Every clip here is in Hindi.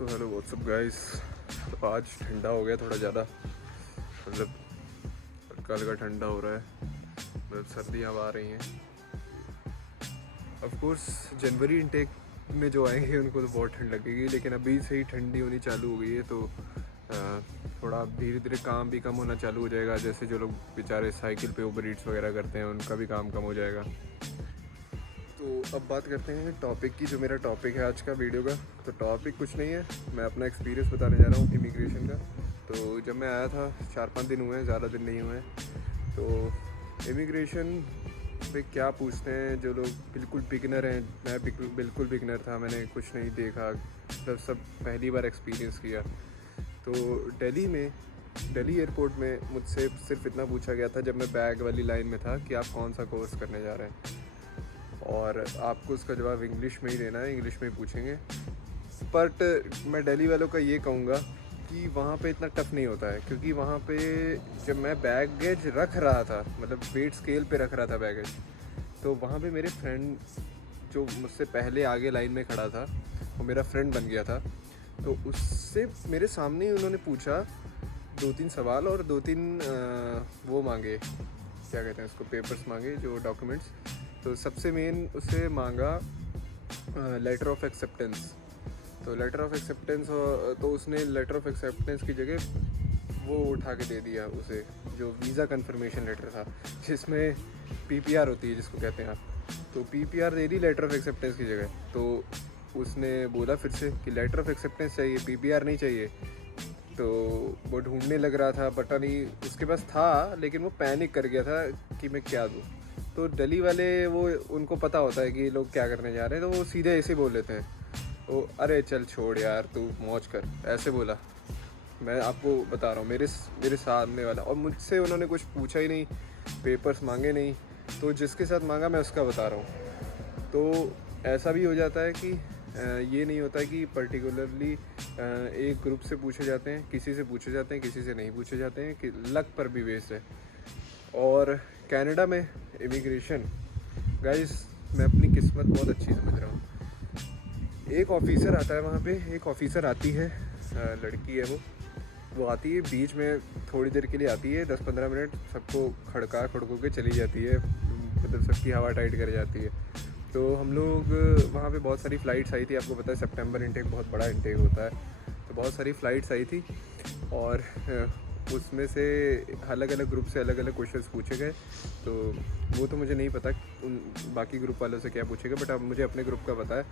So hello what's up guys. तो आज ठंडा हो गया थोड़ा ज़्यादा, मतलब हल्का हल्का ठंडा हो रहा है, मतलब सर्दियाँ अब आ रही हैं। ऑफ कोर्स जनवरी इनटेक में जो आएंगे उनको तो बहुत ठंड लगेगी, लेकिन अभी से ही ठंडी होनी चालू हो गई है तो थोड़ा धीरे धीरे काम भी कम होना चालू हो जाएगा। जैसे जो लोग बेचारे साइकिल पे उबर ईट्स वगैरह करते हैं उनका भी काम कम हो जाएगा। तो अब बात करते हैं टॉपिक की। जो मेरा टॉपिक है आज का वीडियो का, तो टॉपिक कुछ नहीं है, मैं अपना एक्सपीरियंस बताने जा रहा हूँ इमिग्रेशन का। तो जब मैं आया था 4-5 दिन हुए हैं, ज़्यादा दिन नहीं हुए हैं। तो इमिग्रेशन पे क्या पूछते हैं जो लोग बिल्कुल बिगनर हैं, मैं बिल्कुल बिगनर था, मैंने कुछ नहीं देखा, मतलब सब पहली बार एक्सपीरियंस किया। तो दिल्ली एयरपोर्ट में मुझसे सिर्फ इतना पूछा गया था जब मैं बैग वाली लाइन में था कि आप कौन सा कोर्स करने जा रहे हैं, और आपको उसका जवाब इंग्लिश में ही देना है, इंग्लिश में ही पूछेंगे। बट मैं दिल्ली वालों का ये कहूँगा कि वहाँ पे इतना टफ नहीं होता है, क्योंकि वहाँ पे जब मैं बैगेज रख रहा था, मतलब वेट स्केल पे रख रहा था बैगेज, तो वहाँ पे मेरे फ्रेंड जो मुझसे पहले आगे लाइन में खड़ा था वो मेरा फ्रेंड बन गया था। तो उससे मेरे सामने ही उन्होंने पूछा 2-3 सवाल और 2-3 वो मांगे, क्या कहते हैं उसको, पेपर्स मांगे, जो डॉक्यूमेंट्स। तो सबसे मेन उसे मांगा लेटर ऑफ एक्सेप्टेंस। तो लेटर ऑफ एक्सेप्टेंस, तो उसने लेटर ऑफ एक्सेप्टेंस की जगह वो उठा के दे दिया उसे, जो वीज़ा कंफर्मेशन लेटर था, जिसमें पीपीआर होती है जिसको कहते हैं आप। तो पीपीआर दे दी लेटर ऑफ एक्सेप्टेंस की जगह। तो उसने बोला फिर से कि लेटर ऑफ एक्सेप्टेंस चाहिए, पीपीआर नहीं चाहिए। तो वो ढूंढने लग रहा था, पता नहीं उसके पास था, लेकिन वो पैनिक कर गया था कि मैं क्या दूँ। तो दिल्ली वाले वो उनको पता होता है कि लोग क्या करने जा रहे हैं, तो वो सीधे ऐसे बोल लेते हैं, वो अरे चल छोड़ यार तू मौज कर, ऐसे बोला। मैं आपको बता रहा हूँ, मेरे सामने वाला, और मुझसे उन्होंने कुछ पूछा ही नहीं, पेपर्स मांगे नहीं, तो जिसके साथ मांगा मैं उसका बता रहा हूँ। तो ऐसा भी हो जाता है कि ये नहीं होता है कि पर्टिकुलरली एक ग्रुप से पूछे जाते हैं, किसी से पूछे जाते हैं, किसी से नहीं पूछे जाते हैं, कि लक पर भी बेस्ड है। और कनाडा में इमिग्रेशन, गाइस मैं अपनी किस्मत बहुत अच्छी समझ रहा हूँ। एक ऑफिसर आता है वहाँ पे, एक ऑफिसर आती है, लड़की है वो आती है बीच में, थोड़ी देर के लिए आती है, 10-15 मिनट, सबको खड़को के चली जाती है, मतलब सबकी हवा टाइट कर जाती है। तो हम लोग वहाँ पे बहुत सारी फ़्लाइट्स आई थी, आपको पता है सितंबर इनटेक बहुत बड़ा इनटेक होता है, तो बहुत सारी फ़्लाइट्स आई थी, और उसमें से अलग अलग ग्रुप से अलग अलग क्वेश्चंस पूछे गए। तो वो तो मुझे नहीं पता उन बाकी ग्रुप वालों से क्या पूछेगा, बट अब मुझे अपने ग्रुप का पता है।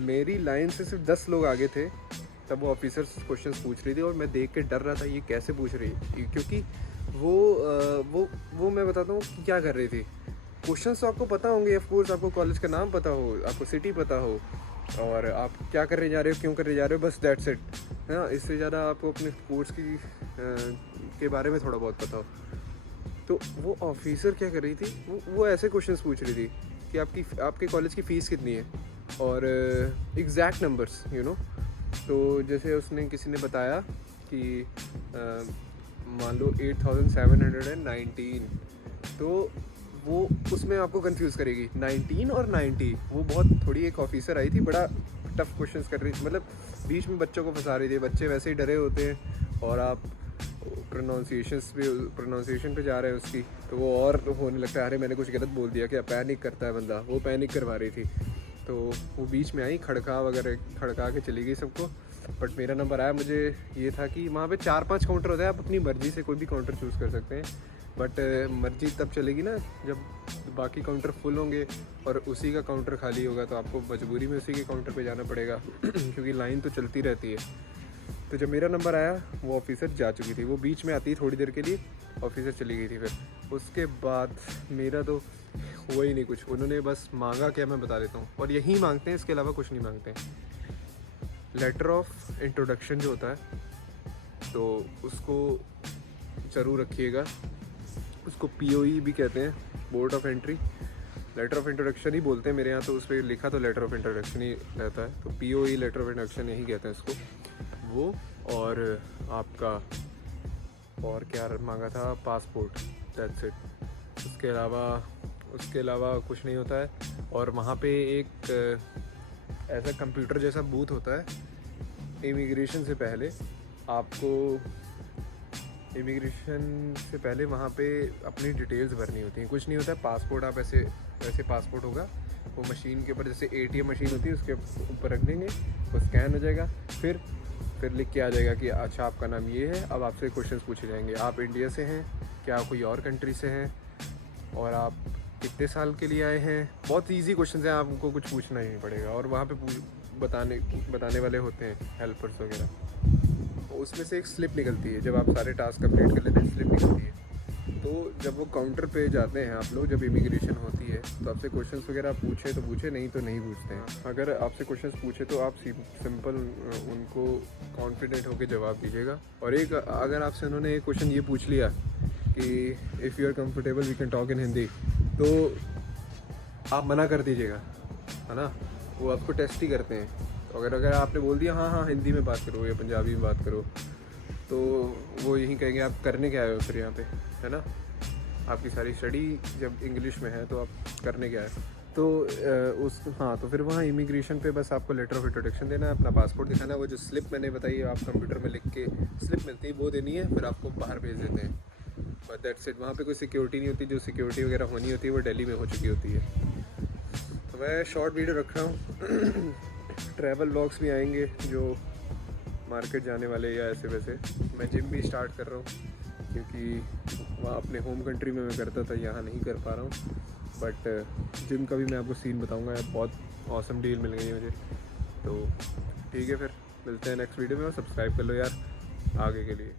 मेरी लाइन से सिर्फ 10 लोग आगे थे, तब वो ऑफिसर्स क्वेश्चंस पूछ रही थी, और मैं देख के डर रहा था ये कैसे पूछ रही है, क्योंकि वो मैं बताता हूँ कि क्या कर रही थी। क्वेश्चंस तो आपको पता होंगे, ऑफ कोर्स आपको कॉलेज का नाम पता हो, आपको सिटी पता हो, और आप क्या करने जा रहे हो, क्यों करने जा रहे हो, बस दैट्स इट, है ना। इससे ज़्यादा आपको अपने कोर्स के बारे में थोड़ा बहुत पता हो। तो वो ऑफिसर क्या कर रही थी, वो ऐसे क्वेश्चंस पूछ रही थी कि आपके कॉलेज की फ़ीस कितनी है, और एग्जैक्ट नंबर्स तो जैसे उसने किसी ने बताया कि मान लो 8719, तो वो उसमें आपको कंफ्यूज करेगी 19 और 90। वो बहुत थोड़ी, एक ऑफिसर आई थी, बड़ा टफ क्वेश्चंस कर रही थी, मतलब बीच में बच्चों को फंसा रही थी। बच्चे वैसे ही डरे होते हैं, और आप प्रोनाउंसिएशन पे जा रहे हैं उसकी, तो वो और होने लगता है, अरे मैंने कुछ गलत बोल दिया क्या, पैनिक करता है बंदा, वो पैनिक करवा रही थी। तो वो बीच में आई, खड़का के चली गई सबको। बट मेरा नंबर आया। मुझे ये था कि वहाँ पे 4-5 काउंटर होता है, आप अपनी मर्ज़ी से कोई भी काउंटर चूज़ कर सकते हैं, बट मर्ज़ी तब चलेगी ना जब बाकी काउंटर फुल होंगे और उसी का काउंटर खाली होगा, तो आपको मजबूरी में उसी के काउंटर पे जाना पड़ेगा क्योंकि लाइन तो चलती रहती है। तो जब मेरा नंबर आया, वो ऑफिसर जा चुकी थी, वो बीच में आती थोड़ी देर के लिए, ऑफिसर चली गई थी। फिर उसके बाद मेरा तो हुआ ही नहीं कुछ। उन्होंने बस मांगा क्या, मैं बता देता हूँ, और यही मांगते हैं, इसके अलावा कुछ नहीं मांगते हैं। लेटर ऑफ इंट्रोडक्शन जो होता है, तो उसको ज़रूर रखिएगा, उसको पीओई भी कहते हैं, port of entry. Letter of introduction ही बोलते हैं मेरे यहाँ, तो उस पर लिखा तो लेटर ऑफ इंट्रोडक्शन ही रहता है, तो पीओई लेटर ऑफ इंट्रोडक्शन यही कहते हैं इसको, वो। और आपका और क्या मांगा था, पासपोर्ट, दैट्स इट। उसके अलावा कुछ नहीं होता है। और वहाँ पे एक ऐसा कंप्यूटर जैसा बूथ होता है, इमिग्रेशन से पहले वहाँ पे अपनी डिटेल्स भरनी होती हैं। कुछ नहीं होता है, पासपोर्ट आप वैसे पासपोर्ट होगा, वो मशीन के ऊपर, जैसे ATM मशीन होती है उसके ऊपर रख देंगे, वो स्कैन हो जाएगा, फिर लिख के आ जाएगा कि अच्छा आपका नाम ये है। अब आपसे क्वेश्चंस पूछे जाएंगे, आप इंडिया से हैं क्या, कोई और कंट्री से हैं, और आप कितने साल के लिए आए हैं। बहुत इजी क्वेश्चंस हैं, आपको कुछ पूछना ही नहीं पड़ेगा। और वहाँ पे बताने वाले होते हैं हेल्पर्स वगैरह। उसमें से एक स्लिप निकलती है, जब आप सारे टास्क कंप्लीट कर लेते हैं स्लिप निकलती है। तो जब वो काउंटर पे जाते हैं आप लोग, जब इमिग्रेशन होती है तो आपसे क्वेश्चंस वगैरह पूछे तो पूछे, नहीं तो नहीं पूछते हैं। अगर आपसे क्वेश्चंस पूछे तो आप सिंपल उनको कॉन्फिडेंट होकर जवाब दीजिएगा। और एक अगर आपसे उन्होंने एक क्वेश्चन ये पूछ लिया कि if you are comfortable we can talk in Hindi, तो आप मना कर दीजिएगा, है ना। वो आपको टेस्ट ही करते हैं। तो अगर आपने बोल दिया हाँ हिंदी में बात करो या पंजाबी में बात करो, तो वो यही कहेंगे आप करने क्या आए हो फिर यहाँ पे, है ना। आपकी सारी स्टडी जब इंग्लिश में है तो आप करने क्या है। तो फिर वहाँ इमिग्रेशन पे बस आपको लेटर ऑफ इंट्रोडक्शन देना है, अपना पासपोर्ट दिखाना है, वो जो स्लिप मैंने बताई आप कंप्यूटर में लिख के स्लिप मिलती है वो देनी है, फिर आपको बाहर भेज देते हैं। But that's it. वहाँ पे कोई सिक्योरिटी नहीं होती, जो सिक्योरिटी वगैरह होनी होती है वो दिल्ली में हो चुकी होती है। तो मैं शॉर्ट वीडियो रख रहा हूँ। ट्रैवल व्लॉग्स भी आएंगे जो मार्केट जाने वाले या ऐसे वैसे। मैं जिम भी स्टार्ट कर रहा हूँ क्योंकि वहाँ अपने होम कंट्री में मैं करता था, यहाँ नहीं कर पा रहा हूँ। बट जिम का भी मैं आपको सीन बताऊँगा, यार बहुत ऑसम डील मिल गई है मुझे। तो ठीक है, फिर मिलते हैं नेक्स्ट वीडियो में, और सब्सक्राइब कर लो यार आगे के लिए।